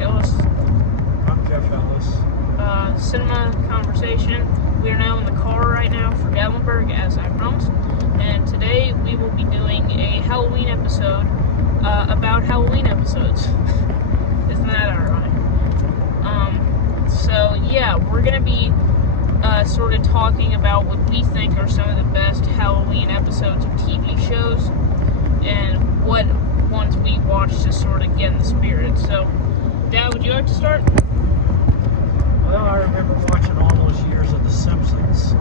Ellis. I'm Jeff Ellis. Cinema Conversation. We are now in the car right now for Gatlinburg, as I promised. And today we will be doing a Halloween episode about Halloween episodes. Isn't that ironic? So yeah, we're going to be sort of talking about what we think are some of the best Halloween episodes of TV shows and what ones we watched to sort of get in the spirit. So, Dad, would you like to start? Well, I remember watching all those years of The Simpsons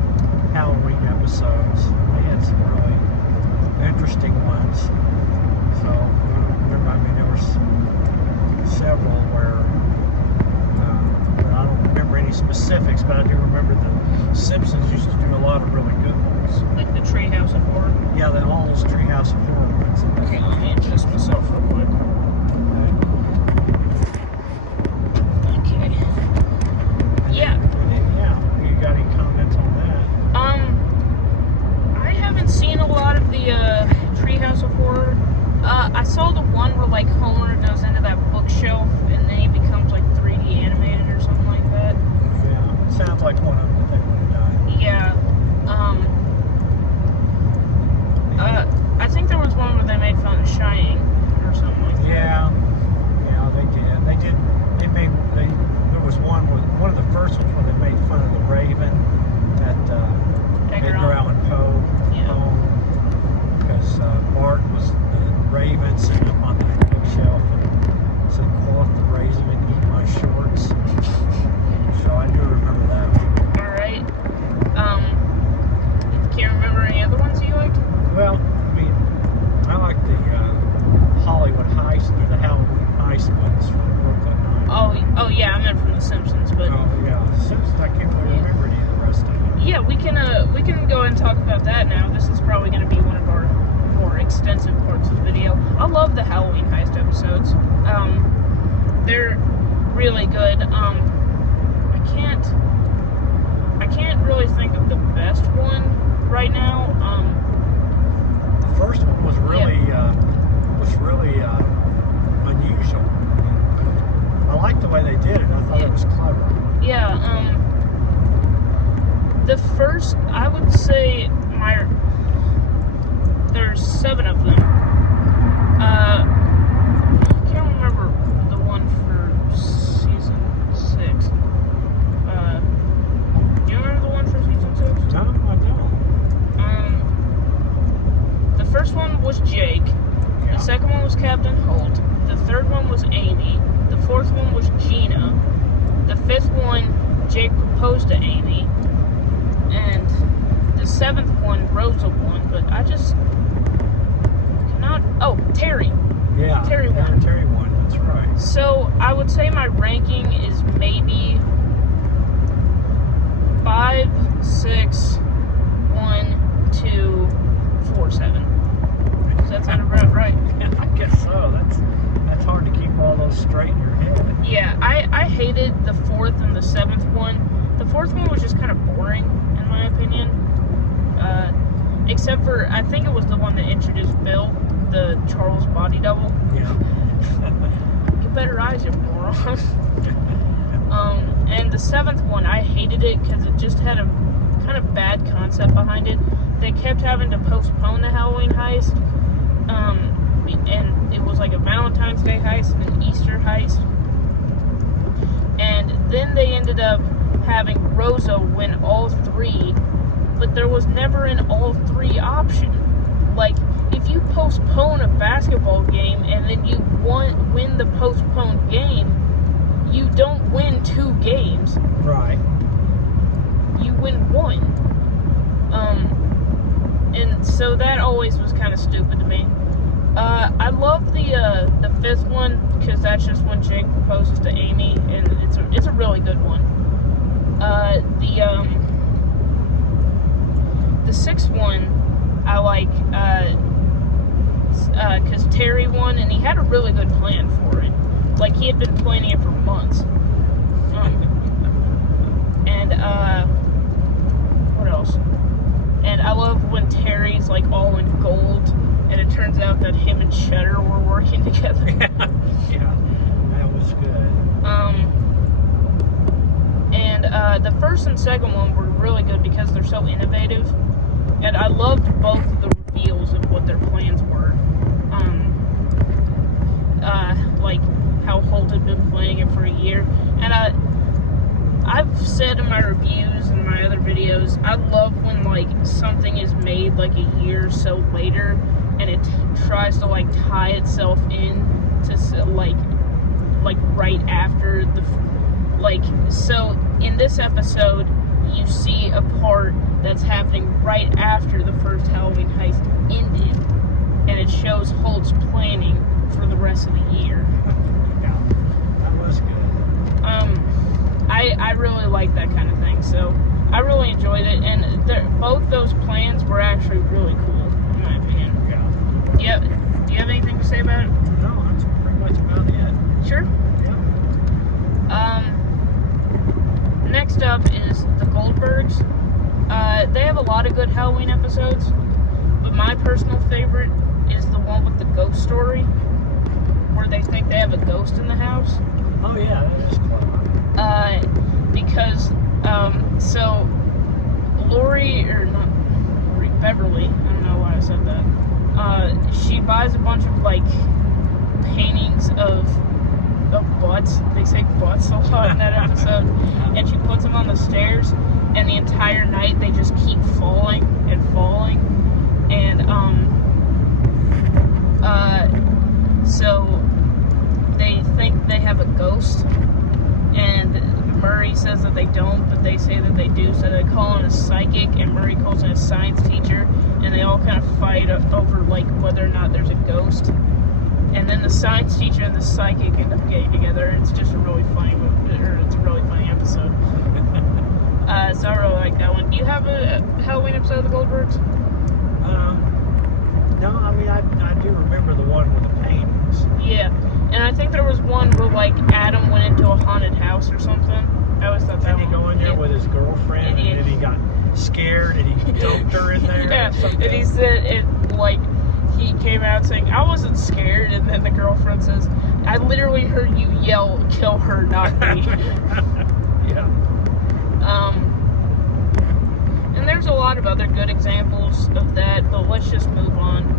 Halloween episodes. They had some really interesting ones. So, there were several where I don't remember any specifics, but I do remember the Simpsons used to do a lot of really good ones. Like the Treehouse of Horror? Yeah, all those Treehouse of Horror ones. Okay, let me adjust myself real quick. Okay. Yeah. You got any comments on that? I haven't seen a lot of the Treehouse of Horror. I saw the one where like Homer goes into that bookshelf and then he becomes like 3D animated or something like that. Yeah, it sounds like one of them that they would have done. Yeah. I think there was one where they made fun of Shining or something like that. Yeah, they did. There was one of the first ones where they made fun of the Raven at Edgar Allan Poe home, because Bart was the Raven sitting up on that bookshelf and said, "Quoth the Raven, eat my shorts." So I do remember that one. All right. Can't remember any other ones you liked? Well, I like the Hollywood Heist, or the Halloween Heist ones from Brooklyn Nine-Nine. Oh yeah, I meant from The Simpsons, but Oh yeah, Simpsons. I can't really remember any of the rest of them. yeah, we can go ahead and talk about that now. This is probably going to be one of our more extensive parts of the video. I love the Halloween Heist episodes. They're really good. I can't really think of the best one right now. The first one was really unusual. I liked the way they did it. I thought it was clever. Yeah. The first, I would say, there's 7 of them. I can't remember the one for season 6. Do you remember the one for season 6? No, I don't. The first one was Jake. Yeah. The second one was Captain Holt. The third one was Amy. The fourth one was Gina. The fifth one, Jake proposed to Amy. And the 7th one, Rosa won, but I just cannot... Oh, Terry. Yeah. Terry won. Terry won, that's right. So, I would say my ranking is maybe 5, 6, 1, 2, 4, 7. Does that sound about right? Yeah, I guess so. That's hard to keep all those straight in your head. Yeah, I hated the 4th and the 7th one. The 4th one was just kind of boring, in my opinion. Except for, I think it was the one that introduced Bill, the Charles body double. Yeah. Get better eyes, you moron. And the 7th one, I hated it because it just had a kind of bad concept behind it. They kept having to postpone the Halloween heist. And it was like a Valentine's Day heist and an Easter heist. And then they ended up having Rosa win all 3, but there was never an all 3 option. Like, if you postpone a basketball game and then you win the postponed game, you don't win 2 games. Right. You win 1. And so that always was kind of stupid to me. I love the 5th one because that's just when Jake proposes to Amy, and it's a really good one. The 6th one I like because Terry won, and he had a really good plan for it. Like, he had been planning it for months. And what else? And I love when Terry's like all in gold, and it turns out that him and Cheddar were working together. Yeah, that was good. first and second one were really good because they're so innovative, and I loved both of the reveals of what their plans were. Like how Holt had been planning it for a year, and I've said in my reviews and my other videos, I love when like something is made like a year or so later, and it tries to like tie itself in to like right after the So in this episode, you see a part that's happening right after the first Halloween heist ended, and it shows Holt's planning for the rest of the year. Yeah, that was good. I really like that kind of thing, so I really enjoyed it, and both those plans were actually really cool, in my opinion. Yeah. Do you have anything to say about it? No, that's pretty much about it. Sure. Yeah. Next up is the Goldbergs. They have a lot of good Halloween episodes, but my personal favorite is the one with the ghost story, where they think they have a ghost in the house. Oh yeah, that is clever. Because, so, Beverly, I don't know why I said that, she buys a bunch of, like, paintings of butts. They say butts a lot in that episode. And she puts them on the stairs, and the entire night they just keep falling and falling. And, so they think they have a ghost, and Murray says that they don't, but they say that they do, so they call in a psychic, and Murray calls in a science teacher, and they all kind of fight over, like, whether or not there's a ghost. And then the science teacher and the psychic end up getting together, and it's just a really funny episode. So I really like that one. Do you have a Halloween episode of the Goldbergs? No, I mean, I do remember the one with the paintings. Yeah, and I think there was one where, like, Adam went into a haunted house or something. I always thought that Didn't he go in there with his girlfriend, and then he got scared, and he dumped her in there? Yeah, and he said, he came out saying, I wasn't scared, and then the girlfriend says, I literally heard you yell, kill her, not me. Yeah. And there's a lot of other good examples of that, but let's just move on.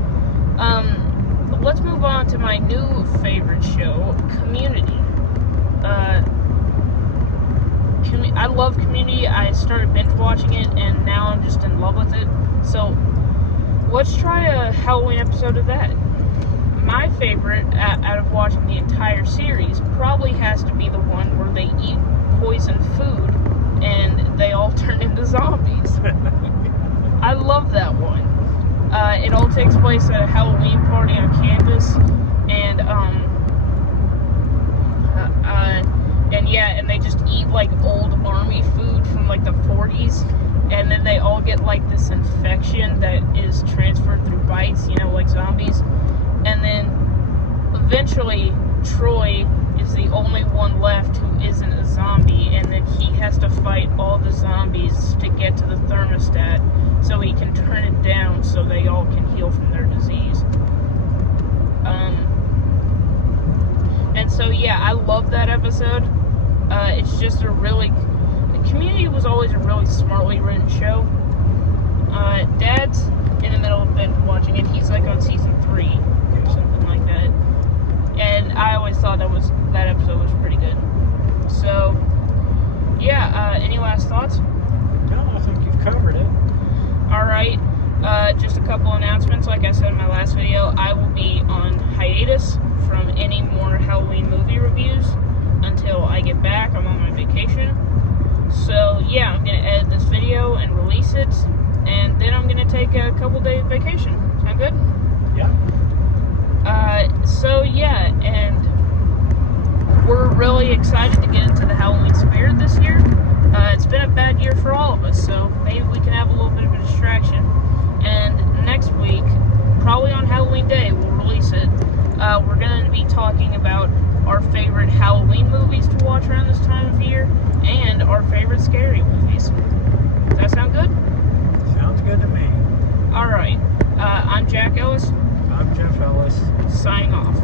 Let's move on to my new favorite show, Community. I love Community. I started binge watching it, and now I'm just in love with it. So let's try a Halloween episode of that. My favorite, out of watching the entire series, probably has to be the one where they eat poison food and they all turn into zombies. I love that one. It all takes place at a Halloween party on campus, and they just eat like old army food from like the 40s, and then they all get like this infection that is transferred through bites, like zombies. And then eventually Troy is the only one left who isn't a zombie, and then he has to fight all the zombies to get to the thermostat so he can turn it down so they all can heal from their disease. And so yeah, I love that episode. It's just the Community was always a really smartly written show. Dad's in the middle of binge watching it. He's like on season 3 or something like that. And I always thought that episode was pretty good. So yeah, any last thoughts? No, I think you've covered it. Alright, just a couple announcements. Like I said in my last video, I will be on hiatus from any more Halloween movie reviews until I get back. I'm on my vacation. So yeah, I'm going to edit this video and release it, and then I'm going to take a couple days vacation. Sound good? Yeah. So yeah, and we're really excited to get into the Halloween spirit this year. It's been a bad year for all of us, so maybe we can have a little bit of a distraction. And next week, probably on Halloween Day, we'll release it. We're going to be talking about our favorite Halloween movies to watch around this time of year, and our favorite scary movies. Does that sound good? Sounds good to me. Alright, I'm Jack Ellis. I'm Jeff Ellis. Signing off.